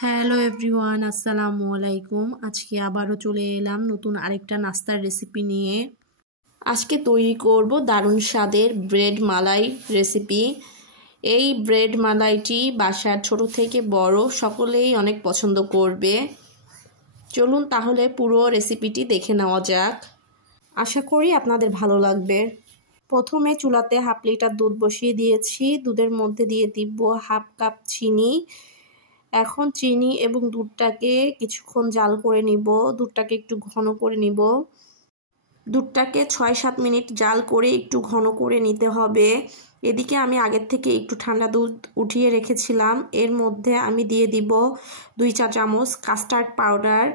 Hello everyone, আসসালামু আলাইকুম। আজকে আবারও চলে এলাম নতুন আরেকটা নাস্তার রেসিপি নিয়ে। আজকে তৈরি করব দারুণ স্বাদের ব্রেড মালাই রেসিপি। এই ব্রেড মালাইটি বাসার ছোট থেকে বড় সকলেই অনেক পছন্দ করবে। চলুন তাহলে পুরো রেসিপিটি দেখে নেওয়া যাক। আশা করি আপনাদের ভালো লাগবে। প্রথমে চুলাতে হাফ লিটার দুধ বসিয়ে দিয়েছি। দুধের মধ্যে দিয়ে দিব হাফ কাপ চিনি। এখন চিনি এবং দুধটাকে কিছুক্ষণ জাল করে নিব। দুধটাকে একটু ঘন করে নিব। দুধটাকে ৬-৭ মিনিট জাল করে একটু ঘন করে নিতে হবে। এদিকে আমি আগের থেকে একটু ঠান্ডা দুধ উঠিয়ে রেখেছিলাম। এর মধ্যে আমি দিয়ে দিব 2 চা চামচ কাস্টার্ড পাউডার।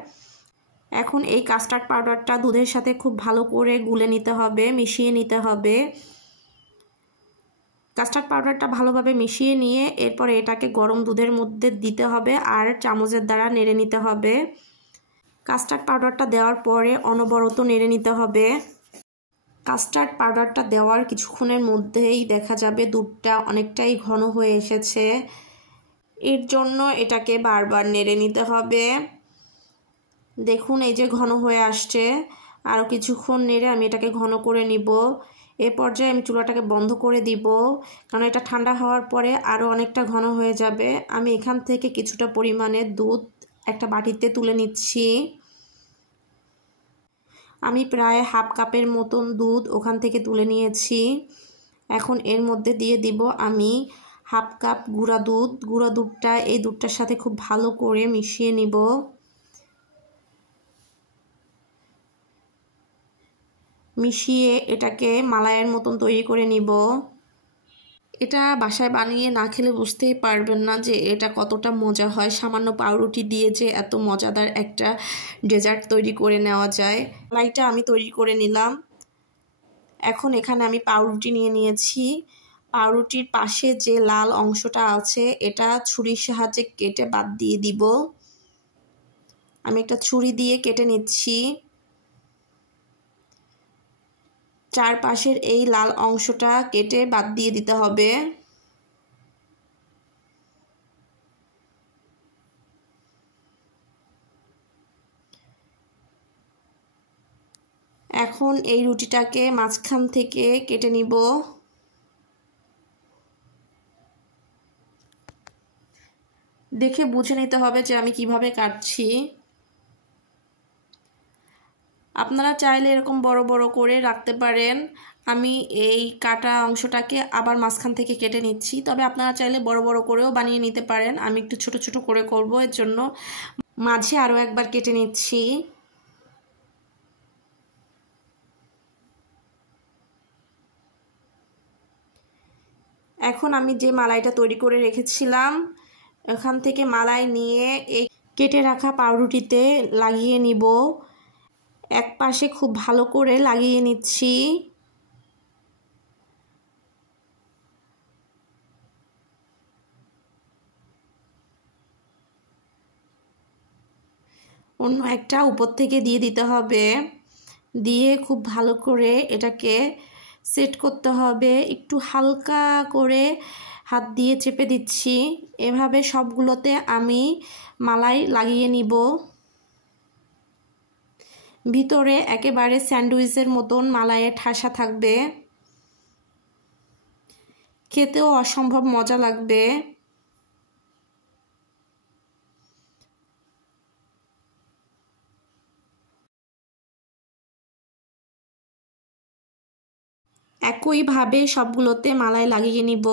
এখন এই কাস্টার্ড পাউডারটা দুধের সাথে খুব ভালো করে গুলে নিতে হবে, মিশিয়ে নিতে হবে। কাস্টার্ড পাউডারটা ভালোভাবে মিশিয়ে নিয়ে এরপরে এটাকে গরম দুধের মধ্যে দিতে হবে আর চামচের দ্বারা নেড়ে নিতে হবে। কাস্টার্ড পাউডারটা দেওয়ার পরে অনবরত নেড়ে নিতে হবে। কাস্টার্ড পাউডারটা দেওয়ার কিছুক্ষণের মধ্যেই দেখা যাবে দুধটা অনেকটাই ঘন হয়ে এসেছে। এর জন্য এটাকে বারবার নেড়ে নিতে হবে। দেখুন এই যে ঘন হয়ে আসছে। আরও কিছুক্ষণ নেড়ে আমি এটাকে ঘন করে নিব। এ পর্যায়ে আমি চুলাটাকে বন্ধ করে দিব, কারণ এটা ঠান্ডা হওয়ার পরে আরও অনেকটা ঘন হয়ে যাবে। আমি এখান থেকে কিছুটা পরিমাণে দুধ একটা বাটিতে তুলে নিচ্ছি। আমি প্রায় হাফ কাপের মতন দুধ ওখান থেকে তুলে নিয়েছি। এখন এর মধ্যে দিয়ে দিব আমি হাফ কাপ গুঁড়া দুধ। গুঁড়া দুধটা এই দুধটার সাথে খুব ভালো করে মিশিয়ে নিব। মিশিয়ে এটাকে মালাইয়ের মতন তৈরি করে নিব। এটা বাসায় বানিয়ে না খেলে বুঝতেই পারবেন না যে এটা কতটা মজা হয়। সামান্য পাউরুটি দিয়ে যে এত মজাদার একটা ডেজার্ট তৈরি করে নেওয়া যায়। মালাইটা আমি তৈরি করে নিলাম। এখন এখানে আমি পাউরুটি নিয়ে নিয়েছি। পাউরুটির পাশে যে লাল অংশটা আছে এটা ছুরির সাহায্যে কেটে বাদ দিয়ে দিব। আমি একটা ছুরি দিয়ে কেটে নিচ্ছি। চারপাশের এই লাল অংশটা কেটে বাদ দিয়ে দিতে হবে। এখন এই রুটিটাকে মাঝখান থেকে কেটে নিব। দেখে বুঝে নিতে হবে যে আমি কিভাবে কাটছি। আপনারা চাইলে এরকম বড় বড় করে রাখতে পারেন। আমি এই কাটা অংশটাকে আবার মাঝখান থেকে কেটে নিচ্ছি। তবে আপনারা চাইলে বড় বড় করেও বানিয়ে নিতে পারেন। আমি একটু ছোট ছোট করে করব, এর জন্য মাঝে আরও একবার কেটে নিচ্ছি। এখন আমি যে মালাইটা তৈরি করে রেখেছিলাম এখান থেকে মালাই নিয়ে এই কেটে রাখা পাউরুটিতে লাগিয়ে নিব। এক পাশে খুব ভালো করে লাগিয়ে নিচ্ছি। অন্য একটা উপর থেকে দিয়ে দিতে হবে। দিয়ে খুব ভালো করে এটাকে সেট করতে হবে। একটু হালকা করে হাত দিয়ে চেপে দিচ্ছি। এভাবে সবগুলোতে আমি মালাই লাগিয়ে নিব। ভিতরে একেবারে স্যান্ডউইচের মতন মালাইয়ের ঠাসা থাকবে। খেতেও অসম্ভব মজা লাগবে। একইভাবে সবগুলোতে মালাই লাগিয়ে নিব।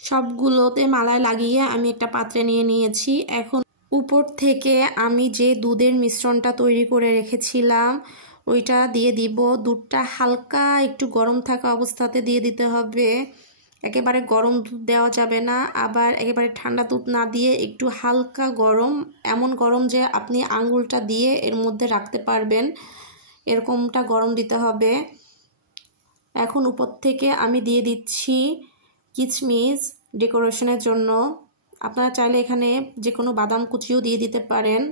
সবগুলোতে মালাই লাগিয়ে আমি একটা পাত্রে নিয়ে নিয়েছি। এখন উপর থেকে আমি যে দুধের মিশ্রণটা তৈরি করে রেখেছিলাম ওইটা দিয়ে দিব। দুধটা হালকা একটু গরম থাকা অবস্থাতে দিয়ে দিতে হবে। একেবারে গরম দুধ দেওয়া যাবে না, আবার একেবারে ঠান্ডা দুধ না দিয়ে একটু হালকা গরম, এমন গরম যে আপনি আঙ্গুলটা দিয়ে এর মধ্যে রাখতে পারবেন, এরকমটা গরম দিতে হবে। এখন উপর থেকে আমি দিয়ে দিচ্ছি কিশমিশ ডেকোরেশনের জন্য। আপনারা চাইলে এখানে যে কোনো বাদাম কুচিও দিয়ে দিতে পারেন।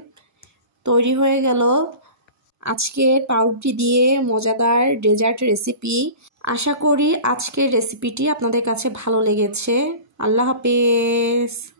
তৈরি হয়ে গেল আজকের পাউরুটি দিয়ে মজাদার ডেজার্ট রেসিপি। আশা করি আজকের রেসিপিটি আপনাদের কাছে ভালো লেগেছে। আল্লাহ হাফেজ।